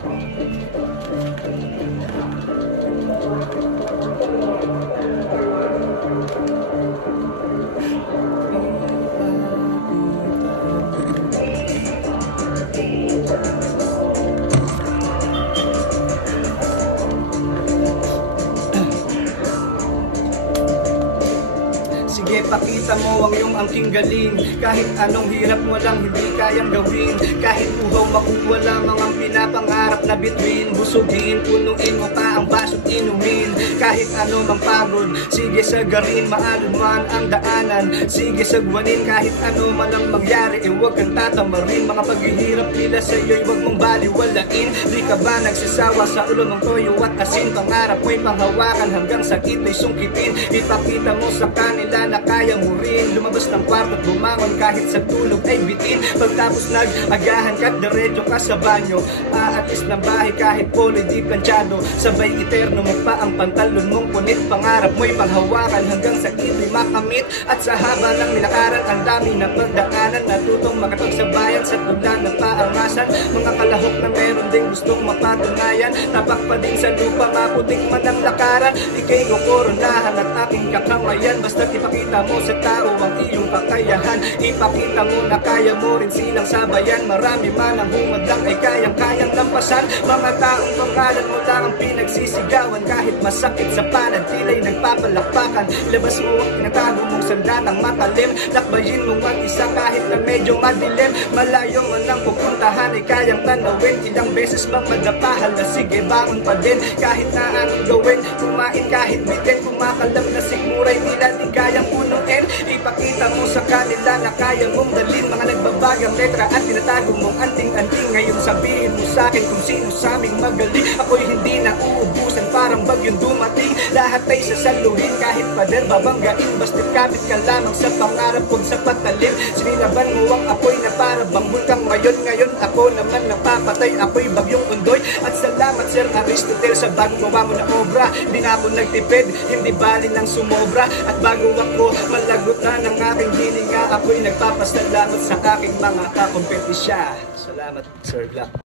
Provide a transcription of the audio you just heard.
Sige, pakita mo ang iyong angking galing. Kahit anong hirap mo lang hindi kayang gawin. Kahit uhaw makuha lamang ang pinapangarap na bituin. Busugin, punuin mo pa ang baso't inumin. Kahit ano mang pagod, sige sagarin. Maalon man ang daanan, sige sagwanin. Kahit ano man ang mangyari, huwag kang tatamarin. Mga paghihirap nila sa'yo'y huwag mong baliwalain. Di ka ba nagsasawa sa ulo ng toyo at asin? Pangarap mo'y panghawakan hanggang sakit ay sungkitin. Ipakita mo sa kanila na kaya mo rin. Lumabas ng kwarto at bumangon kahit sa tulog ay bitin. Pagtapos nag-agahan ka, diretso ka sa banyo. Aatis ng bahay kahit poli di planchado. Sabay iterno mo pa ang pantalon mong punit. Pangarap mo'y panghawakan hanggang sakit ay makamit. At sa haba ng nilakaran, ang dami na pagdaanan. Natutong makapagsabayan sa tula ng paangasan. Mga kalahok na meron ding gustong mapatunayan. Tapak pa din sa lupa, maputik man ang lakaran. Ika'y kukoronahan at aking kakamayan. Basta't ipakita mo sa tao ang iyong kakayahan. Ipakita mo na kaya mo rin silang sabayan. Marami man ang humadlang ay kayang-kayang lampasan. Mga taong pangalan mo lang ang pinagsisigawan. Kahit masakit sa palad, tila'y nagpapalakpakan. Labas mo ang tinatago mong sandatang matalim. Lakbayin mo mag-isa kahit na medyo madilim. Malayo man ang pupuntahan ay kayang tanawin. Ilang beses bang madapahan na sige bangon pa din. Kahit na anong gawin, kumain kahit bitin. Kumakalam na siguray nila di kayang punuin. Ipakita mo sa kanila na kaya mong dalhin. Mga nagbabagang letra at tinatago mong anting-anting. Ngayon sabihin mo sa akin kung sino sa aming magaling. Ako'y hindi na uubusan, parang bagyong dumating. Lahat ay sasaluhin kahit pader babanggain. Basta't kapit ka lamang sa pangarap kung sa patalim. Sinilaban mo ang apoy na para bang bulkang ngayon ako naman napapatay, ako'y bagyong undoy. At salamat Sir Aristotle sa bagong gawa mo na obra. Hindi na ako nagtipid, hindi bali ng sumobra. At bago ako malagot na ng aking hininga, ako'y nagpapasalamat sa aking mga kakompetisya. Salamat Sir Black.